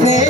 হে